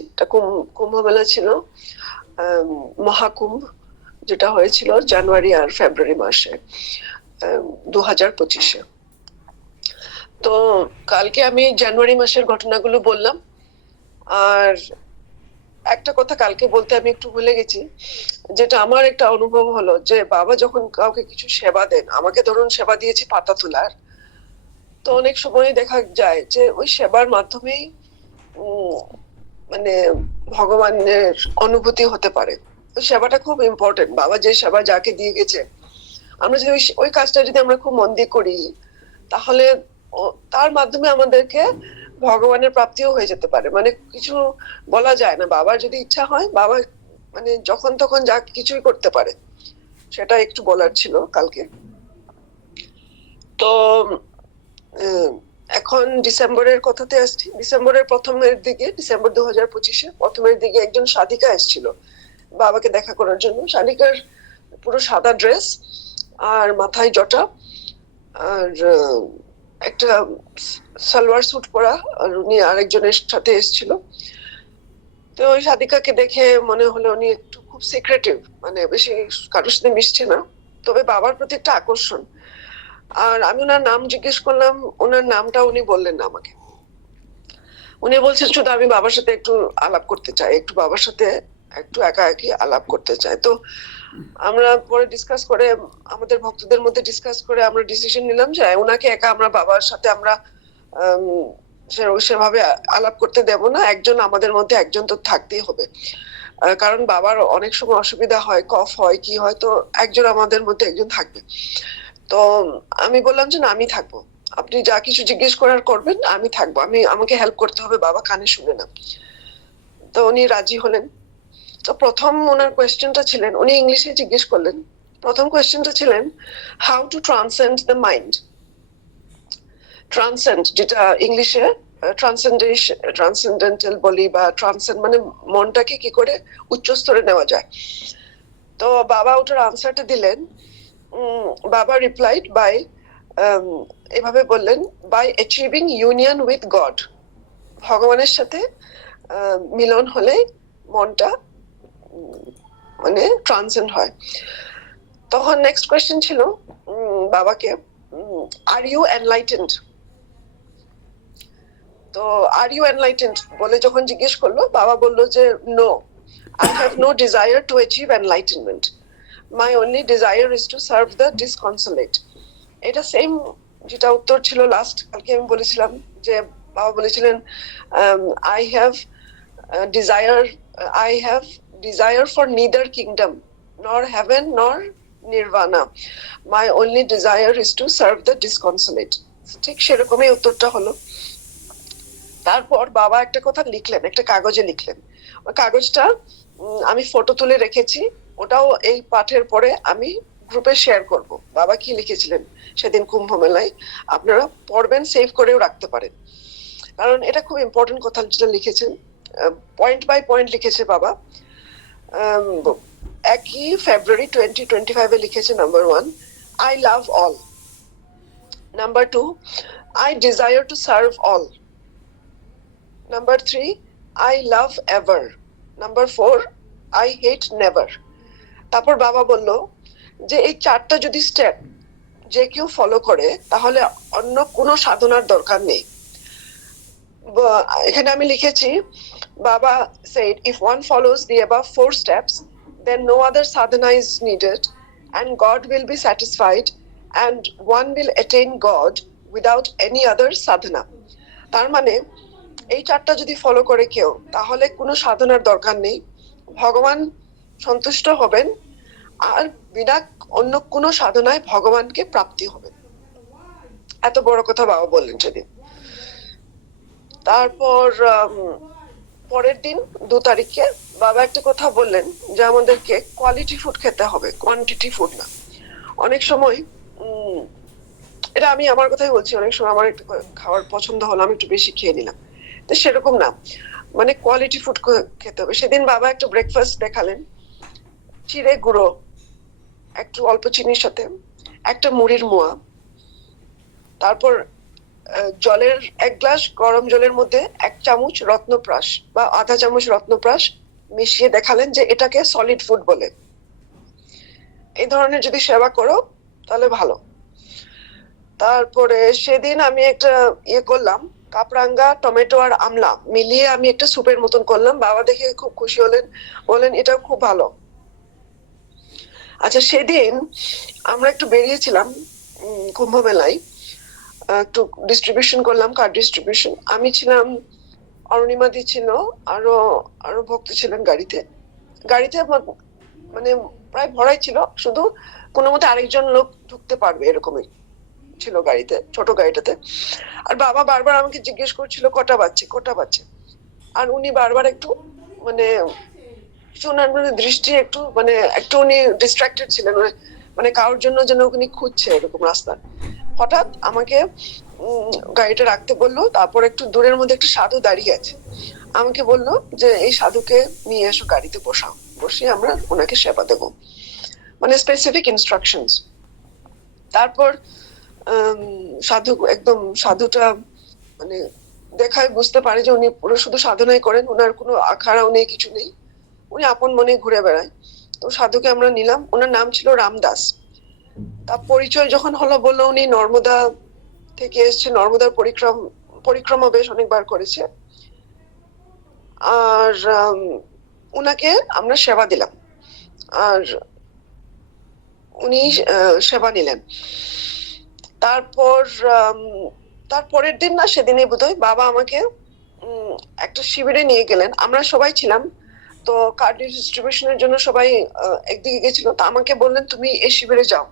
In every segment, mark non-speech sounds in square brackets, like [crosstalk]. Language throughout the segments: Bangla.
এটা কুম- কুম্ভ ছিল মহাকুম্ভ যেটা হয়েছিল জানুয়ারি আর ফেব্রুয়ারি মাসে দু হাজার পঁচিশে। তো কালকে আমি জানুয়ারি মাসের ঘটনাগুলো বললাম, আর একটা কথা কালকে বলতে আমি একটু ভুলে গেছি, যেটা আমার একটা অনুভব হলো যে বাবা যখন কাউকে কিছু সেবা দেন, আমাকে ধরুন সেবা দিয়েছি পাতা তোলার, তো অনেক সময় দেখা যায় যে ওই সেবার মাধ্যমেই মানে ভগবানের অনুভূতি হতে পারে। সেবাটা খুব ইম্পর্টেন্ট বাবা যে সেবা যাকে দিয়ে গেছে। আমরা যদি ওই ওই কাজটা যদি আমরা খুব মন দিয়ে করি, তাহলে তার মাধ্যমে আমাদেরকে ভগবানের প্রাপ্তিও হয়ে যেতে পারে। মানে কিছু বলা যায় না। বাবার যদি ইচ্ছা হয়, বাবা মানে যখন তখন যা কিছুই করতে পারে। সেটা একটু বলার ছিল কালকে তো উম, এখন ডিসেম্বরের কথাতে আসছি, ডিসেম্বরের প্রথমের দিকে, ডিসেম্বর দু হাজার পঁচিশে প্রথমের দিকে একজন সাধিকা এসেছিল বাবাকে দেখা করার জন্য। সাধিকার পুরো সাদা ড্রেস আর মাথায় জটা আর একটা সালোয়ার স্যুট পরা আর উনি আরেকজনের সাথে এসেছিল। তো ওই সাদিকাকে দেখে মনে হলো উনি একটু খুব সিক্রেটিভ মানে বেশি কারোর সাথে মিশছে না। তবে বাবার প্রতি একটা আকর্ষণ। আর আমি ওনার নাম জিজ্ঞেস করলাম, ওনার নামটা উনি বললেন না আমাকে। উনি বলছেন, শুধু আমি বাবার সাথে একটু আলাপ করতে চাই, একটু বাবার সাথে একটু একা একই আলাপ করতে চাই। তো আমরা পরে ডিসকাস করে, আমাদের ভক্তদের মধ্যে ডিসকাস করে আমরা ডিসিশন নিলাম যে ওনাকে একা আমরা বাবার সাথে আমরা সেভাবে আলাপ করতে দেব না। একজন আমাদের মধ্যে, একজন তো থাকতেই হবে। কারণ বাবার অনেক সময় অসুবিধা হয়, কফ হয়, কি হয়, তো একজন আমাদের মধ্যে একজন থাকবে। তো আমি বললাম যে না, আমি থাকব। আপনি যা কিছু জিজ্ঞেস করার করবেন, আমি থাকব। আমি, আমাকে হেল্প করতে হবে, বাবা কানে শুনে না। তো উনি রাজি হলেন। তো প্রথম ওনার কোয়েশ্চেনটা ছিলেন, উনি ইংলিশে জিজ্ঞেস করলেন। প্রথম কোয়েশ্চেনটা ছিলেন how to transcend the mind transcend যেটা ইংলিশে ট্রান্সেন্ডেশন ট্রান্সেন্ডেন্টাল বলি বা ট্রান্সেন্ড মানে মনটাকে কি করে উচ্চ স্তরে নেওয়া যায়। তো বাবা ওটার আনসারটা দিলেন বাবা রিপ্লাইড বাই এভাবে বললেন by achieving union with God ভগবানের সাথে মিলন হলে মনটা মানে ট্রান্সেন্ড হয়। তখন নেক্সট কোয়েশ্চেন ছিল বাবাকে আর ইউ এনলাইটেন্ড তো আর ইউ এনলাইটেন্ড বলে যখন জিজ্ঞেস করল, বাবা বলল যে no I have no desire to achieve enlightenment my only desire is to serve the disconsolate এটা সেম যেটা উত্তর ছিল লাস্ট কালকে আমি বলেছিলাম যে বাবা বলেছিলেন I have desire I have desire for neither kingdom nor heaven nor nirvana my only desire is to serve the disconsolate ঠিক সেরকমই উত্তরটা হলো। তারপর বাবা একটা কথা লিখলেন, একটা কাগজে লিখলেন। কাগজটা আমি ফটো তুলে রেখেছি। ওটাও এই পাঠের পরে আমি গ্রুপে শেয়ার করব। বাবা কি লিখেছিলেন সেদিন কুম্ভ মেলায় আপনারা পড়বেন সেভ করেও রাখতে পারেন। কারণ এটা খুব ইম্পর্টেন্ট কথা যেটা লিখেছেন। পয়েন্ট বাই পয়েন্ট লিখেছে বাবা। একই ফেব্রুয়ারি টোয়েন্টি টোয়েন্টি ফাইভে লিখেছে number one I love all number two I desire to serve all number three I love ever number four I hate never তারপর বাবা বলল যে এই চারটা যদি স্টেপ যে কেউ ফলো করে, তাহলে অন্য কোনো সাধনার দরকার নেই। এখানে আমি লিখেছি, বাবা said if one follows the above four steps then no other sadhana is needed and God will be satisfied and one will attain God without any other sadhana. তার মানে এই চারটা যদি ফলো করে কেউ, তাহলে কোনো সাধনার দরকার নেই। ভগবান সন্তুষ্ট হবেন আর বিনা অন্য কোনো সাধনায় ভগবানকে প্রাপ্তি হবে এত বড় কথা বাবা বললেন সেদিন। তারপর পরের দিন দু তারিখে বাবা একটা কথা বললেন যে আমাদেরকে কোয়ালিটি ফুড খেতে হবে কোয়ান্টিটি ফুড না। অনেক সময় এটা আমি আমার কথাই বলছি, অনেক সময় আমার একটু খাওয়ার পছন্দ হলো, আমি একটু বেশি খেয়ে নিলাম। তো সেরকম না। মানে কোয়ালিটি ফুড খেতে হবে। সেদিন বাবা একটা ব্রেকফাস্ট দেখালেন। চিড়ে গুঁড়ো, একটু অল্প চিনির সাথে, একটা মুড়ির মোয়া, তারপর জলের এক গ্লাস গরম জলের মধ্যে এক চামচ রত্নপ্রাশ বা আধা চামচ রত্নপ্রাশ মিশিয়ে দেখালেন যে এটাকে সলিড ফুড বলে। এই ধরনের যদি সেবা করো, তাহলে ভালো। তারপরে সেদিন আমি একটা ইয়ে করলাম কাপরাঙ্গা টমেটো আর আমলা মিলিয়ে আমি একটা স্যুপের মতন করলাম। বাবা দেখে খুব খুশি হলেন বলেন এটা খুব ভালো। আচ্ছা সেদিন আমরা একটু বেরিয়েছিলাম কুম্ভ মেলায় একটু ডিস্ট্রিবিউশন করলাম কার্ড ডিস্ট্রিবিউশন আমি ছিলাম, অরুণিমা দি ছিল, আরও আরও ভক্ত ছিলেন গাড়িতে। গাড়িতে মানে প্রায় ভরাই ছিল, শুধু কোনো মতে আরেকজন লোক ঢুকতে পারবে এরকমই ছিল গাড়িতে, ছোট গাড়িটাতে। আর বাবা বারবার আমাকে জিজ্ঞেস করছিল, কটা বাজছে? কটা বাজছে? আর উনি বারবার একটু মানে কিছু মানে দৃষ্টি একটু মানে একটু উনি ডিস্ট্রাক্টেড ছিলেন, মানে- মানে কারোর জন্য যেন উনি খুঁজছে এরকম রাস্তা। হঠাৎ আমাকে গাড়িটা রাখতে বলল, তারপর একটু দূরের মধ্যে একটা সাধু দাঁড়িয়ে আছে। আমাকে বলল যে, এই সাধুকে নিয়ে এসো গাড়িতে বসাও, বসিয়ে আমরা ওনাকে সেবা দেবো। মানে স্পেসিফিক ইনস্ট্রাকশনস তারপর সাধু একদম সাধুটা মানে দেখায়, বুঝতে পারে যে উনি পুরো শুধু সাধনাই করেন, ওনার কোনো আখাড়াও নেই, কিছু নেই। উনি আপন মনে ঘুরে বেড়ায়। তো সাধুকে আমরা নিলাম। ওনার নাম ছিল রামদাস তার পরিচয় যখন হলো বলল উনি নর্মদা থেকে এসছে। নর্মদার পরিক্রম, পরিক্রমা বেশ অনেকবার করেছে। আর উনাকে আমরা সেবা দিলাম। আর উনি সেবা নিলেন। তারপর তার পরের দিন না সেদিনই বোধহয় বাবা আমাকে একটা শিবিরে নিয়ে গেলেন। আমরা সবাই ছিলাম তো কার্ড ডিস্ট্রিবিউশনের জন্য সবাই একদিকে গেছিল। তো আমাকে বললেন, তুমি এই শিবিরে যাও।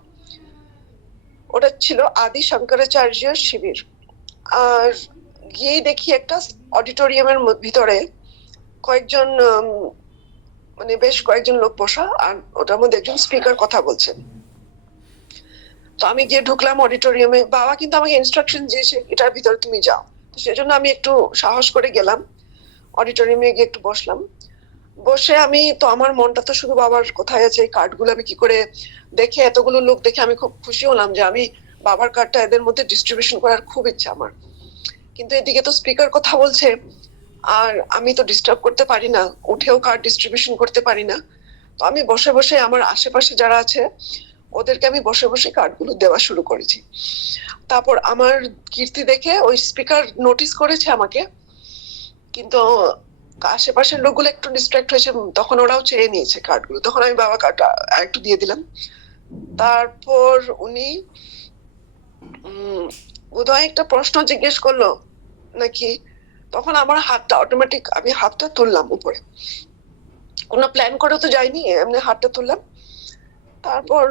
ওটা ছিল আদি শঙ্করাচার্য শিবির। আর গিয়েই দেখি একটা অডিটোরিয়ামের ভিতরে কয়েকজন মানে বেশ কয়েকজন লোক বসা, আর ওটার মধ্যে একজন স্পিকার কথা বলছেন তো আমি গিয়ে ঢুকলাম অডিটোরিয়ামে বাবা কিন্তু আমাকে ইনস্ট্রাকশন দিয়েছে, এটার ভিতরে তুমি যাও। সেজন্য আমি একটু সাহস করে গেলাম। অডিটোরিয়ামে গিয়ে একটু বসলাম। বসে আমি তো আমার মনটা তো শুধু বাবার কোথায় আছে, এই কার্ডগুলো আমি কি করে দেখে এতগুলো লোক দেখে আমি খুব খুশি হলাম যে আমি বাবার কার্ডটা এদের মধ্যে ডিস্ট্রিবিউশন করার খুব ইচ্ছা আমার। কিন্তু এদিকে তো স্পিকার কথা বলছে, আর আমি তো ডিস্টার্ব করতে পারি না, উঠেও কার্ড ডিস্ট্রিবিউশন করতে পারি না। তো আমি বসে বসে আমার আশেপাশে যারা আছে, ওদেরকে আমি বসে বসে কার্ডগুলো দেওয়া শুরু করেছি। তারপর আমার কীর্তি দেখে ওই স্পিকার নোটিস করেছে আমাকে, কিন্তু আশেপাশের লোকগুলো একটু ডিস্ট্রাক্ট হয়েছে, তখন ওরাও চেয়ে নিয়েছে কার্ডগুলো তখন আমি বাবা কার্ডটা একটু দিয়ে দিলাম। তারপর উনি বোধহয় একটা প্রশ্ন জিজ্ঞেস করল নাকি, তখন আমার হাতটা অটোমেটিক আমি হাতটা তুললাম উপরে। কোনো প্ল্যান করে তো যাইনি, এমনি হাতটা তুললাম। তারপর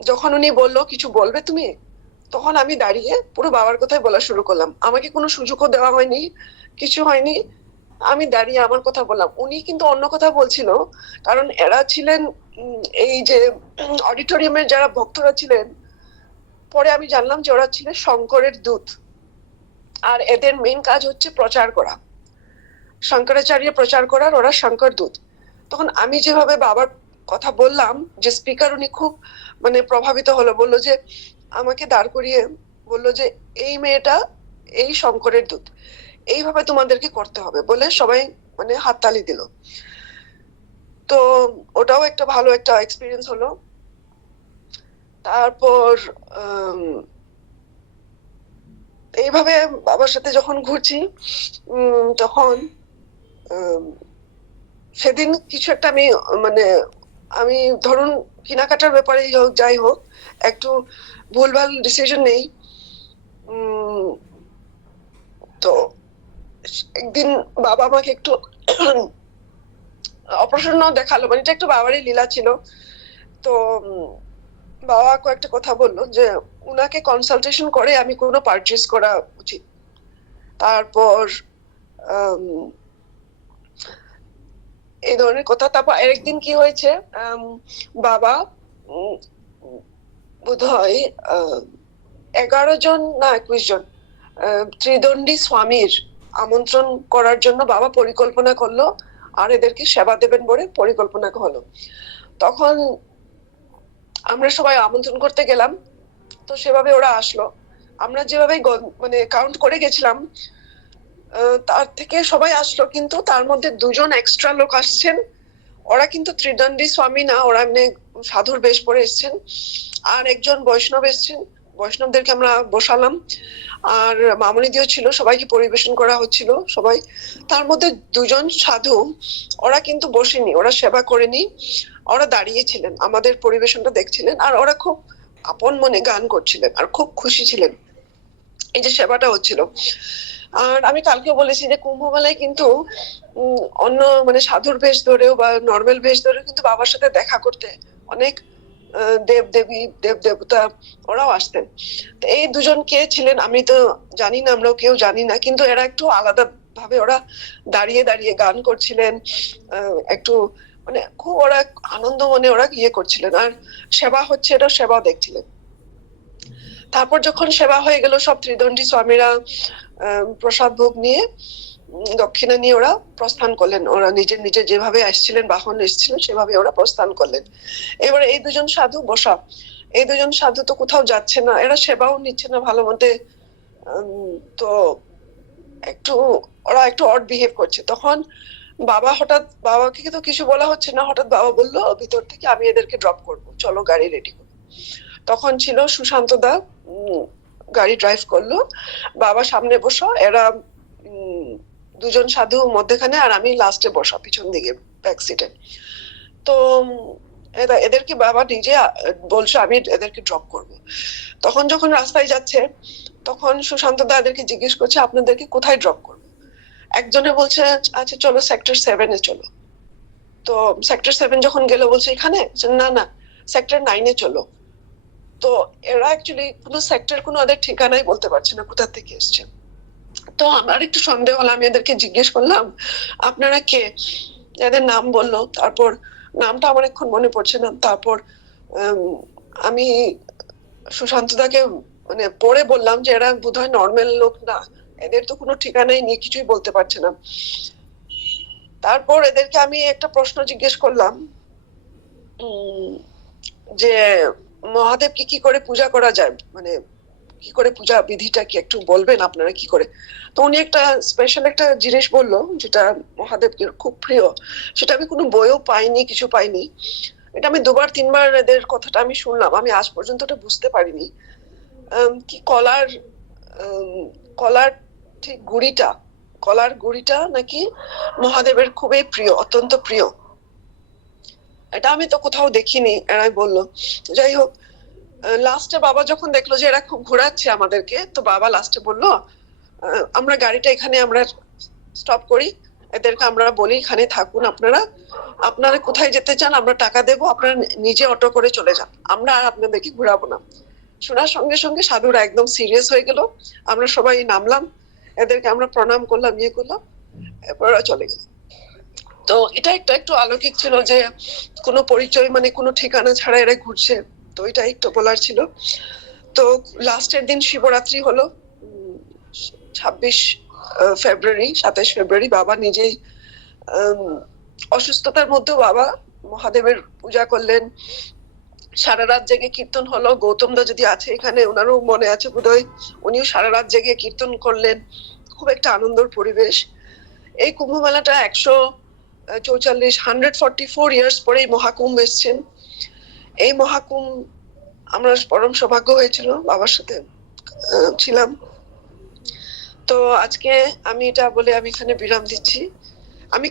যখন উনি বলল, কিছু বলবে তুমি? তখন আমি দাঁড়িয়ে পুরো বাবার কথাই বলা শুরু করলাম। আমাকে কোনো সুযোগও দেওয়া হয়নি, কিছু হয়নি। আমি দাঁড়িয়ে আমার কথা বললাম। উনি কিন্তু অন্য কথা বলছিল, কারণ এরা ছিলেন এই যে অডিটোরিয়ামের যারা ভক্তরা ছিলেন, পরে আমি জানলাম যে ওরা ছিলেন শঙ্করের দূত। আর এদের মেন কাজ হচ্ছে প্রচার করা। শঙ্করাচার্য প্রচার করার, ওরা শঙ্কর দূত। তখন আমি যেভাবে বাবার কথা বললাম, যে স্পিকার উনি খুব মানে প্রভাবিত হলো, বলল যে আমাকে দাঁড় করিয়ে বলল যে, এই মেয়েটা এই শঙ্করের দূত। এইভাবে তোমাদেরকে করতে হবে বলে সবাই মানে হাততালি দিল। তো ওটাও একটা ভালো একটা এক্সপিরিয়েন্স হলো। তারপর এইভাবে বাবার সাথে যখন ঘুরছি তখন সেদিন কিছু একটা আমি মানে আমি ধরুন কেনাকাটার ব্যাপারেই হোক, যাই হোক, একটু ভুলভাল ডিসিশন নেই। তো একদিন বাবা আমাকে একটু [coughs] অপ্রসন্ন দেখাল মানে এটা একটু বাবারই লীলা ছিল। তো বাবা কয়েকটা কথা বলল যে, উনাকে কনসালটেশন করে আমি কোনো পারচেজ করা উচিত। তারপর এই ধরনের কথা। তারপর আরেকদিন কি হয়েছে? বাবা বোধ হয় এগারো জন না একুশ জন ত্রিদণ্ডী স্বামীর আমন্ত্রণ করার জন্য বাবা পরিকল্পনা করল, আর এদেরকে সেবা দেবেন বলে পরিকল্পনা হলো। তখন আমরা সবাই আমন্ত্রণ করতে গেলাম, তো সেভাবে ওরা আসলো। আমরা যেভাবে মানে কাউন্ট করে গেছিলাম তার থেকে সবাই আসলো, কিন্তু তার মধ্যে দুজন এক্সট্রা লোক আসছেন। ওরা কিন্তু ত্রিদণ্ডী স্বামী না, ওরা এমনি সাধুর বেশ পরে এসছেন। আর একজন বৈষ্ণব এসছেন, বৈষ্ণবদেরকে আমরা বসালাম। আর মামনি দিও ছিল, সবাইকে পরিবেশন করা হচ্ছিল, সবাই। তার মধ্যে দুজন সাধু, ওরা কিন্তু বসেনি, ওরা সেবা করেনি। ওরা দাঁড়িয়েছিলেন আমাদের পরিবেশনটা দেখছিলেন, আর ওরা খুব আপন মনে গান করছিলেন, আর খুব খুশি ছিলেন। এই যে সেবাটা হচ্ছিল। আর আমি কালকে বলেছি যে কুম্ভ মেলায় কিন্তু অন্য মানে সাধুর বেশ ধরেও বা নর্মাল বেশ ধরেও কিন্তু বাবার সাথে দেখা করতে অনেক দেব দেবী দেব দেবতা ওরাও আসতেন। তো এই দুজন কে ছিলেন আমি তো জানি না, আমরাও কেউ জানি না, কিন্তু এরা একটু আলাদা ভাবে ওরা দাঁড়িয়ে দাঁড়িয়ে গান করছিলেন একটু মানে খুব ওরা আনন্দ মনে ওরা ইয়ে করছিলেন আর সেবা হচ্ছে এটা সেবা দেখছিলেন। তারপর যখন সেবা হয়ে গেল সব ত্রিদণ্ডী স্বামীরা প্রসাদ ভোগ নিয়ে দক্ষিণা নিয়ে ওরা প্রস্থান করলেন। ওরা নিজের নিজের যেভাবে আসছিলেন, বাহন এসেছিলেন সেভাবে ওরা প্রস্থান করলেন। এবারে এই দুজন সাধু বসা। এই দুজন সাধু তো কোথাও যাচ্ছে না, এরা সেবাও নিচ্ছে না ভালো মতে। তো একটু, ওরা একটু অড বিহেভ করছে। তখন বাবা হঠাৎ, বাবাকে তো কিছু বলা হচ্ছে না, হঠাৎ বাবা বলল, ভিতর থেকে আমি এদেরকে ড্রপ করব। চলো গাড়ি রেডি করো। তখন ছিল সুশান্ত দা গাড়ি ড্রাইভ করল। বাবা সামনে বসো, এরা দুজন সাধু মধ্যেখানে আর আমি লাস্টে বসা, পিছন দিকে ব্যাক সিটে তো এদেরকে বাবা নিজে বলছো, আমি এদেরকে ড্রপ করব। তখন যখন রাস্তায় যাচ্ছে, তখন সুশান্ত দা এদেরকে জিজ্ঞেস করছে, আপনাদেরকে কোথায় ড্রপ করব? একজনে বলছে আচ্ছা চলো সেক্টর সেভেনে চলো। তো সেক্টর সেভেন যখন গেল, বলছে, এখানে? না না সেক্টর নাইনে চলো। তো এরা অ্যাকচুয়ালি কোনো সেক্টর কোনো ওদের ঠিকানাই বলতে পারছে না কোথা থেকে এসছে। তো আমার একটু সন্দেহ হলো, আমি এদেরকে জিজ্ঞেস করলাম, আপনারা কে? এদের নাম বলল, তারপর নামটা আমার এখন মনে পড়ছে না, তারপর আমি সুশান্তদাকে মানে পরে বললাম যে এরা বোধহয় নর্মাল লোক না, এদের তো কোনো ঠিকানাই নেই কিছুই বলতে পারছে না। তারপর এদেরকে আমি একটা প্রশ্ন জিজ্ঞেস করলাম যে মহাদেবকে কি করে পূজা করা যায়? মানে কি করে পূজা বিধিটা কি একটু বলবেন আপনারা কি করে? তো উনি একটা স্পেশাল একটা জিনিস বলল, যেটা মহাদেবকে খুব প্রিয়। সেটা আমি কোনো বইও পাইনি, কিছু পাইনি। এটা আমি দুবার, তিনবার এদের কথাটা আমি শুনলাম। আমি আজ পর্যন্ত ওটা বুঝতে পারিনি। কি কলার কলার ঠিক গুড়িটা, কলার গুড়িটা নাকি মহাদেবের খুবই প্রিয়, অত্যন্ত প্রিয়। এটা আমি তো কোথাও দেখিনি। এরাই বলল, যাই হোক লাস্টে বাবা যখন দেখল যে এরা খুব ঘোরাচ্ছে আমাদেরকে, তো বাবা লাস্টে বলল আমরা গাড়িটা এখানে আমরা স্টপ করি, এদেরকে আমরা বলি এখানে থাকুন আপনারা। আপনারা কোথায় যেতে চান, আমরা টাকা দেবো, আপনারা নিজে অটো করে চলে যান। আমরা আর আপনাদেরকে ঘোরাবো না। শোনার সঙ্গে সঙ্গে সাধুরা একদম সিরিয়াস হয়ে গেল। আমরা সবাই নামলাম, এদেরকে আমরা প্রণাম করলাম ইয়ে করলাম, এরপর চলে গেল। তো এটা একটা, একটু অলৌকিক ছিল যে কোনো পরিচয় মানে কোনো ঠিকানা ছাড়া এরা ঘুরছে। তো এটা একটু বলার ছিল। তো লাস্টের দিন শিবরাত্রি হলো ছাব্বিশ ফেব্রুয়ারি, সাতাশ ফেব্রুয়ারি বাবা নিজেই অসুস্থতার মধ্যেও বাবা মহাদেবের পূজা করলেন। সারা রাত জেগে কীর্তন হলো। গৌতম দা যদি আছে এখানে, ওনারও মনে আছে বোধহয়, উনিও সারা রাত জেগে কীর্তন করলেন। খুব একটা আনন্দের পরিবেশ। এই কুম্ভ মেলাটা একশো চৌচল্লিশ হান্ড্রেড ফর্টি ফোর ইয়ার্স পরে এই মহাকুম্ভ এসছেন। এই মহাকুম্ভ আমরা পরম সৌভাগ্য হয়েছিল, বাবার সাথে ছিলাম। তো আজকে আমি এটা বলে আমি এখানে বিরাম দিচ্ছি। আমি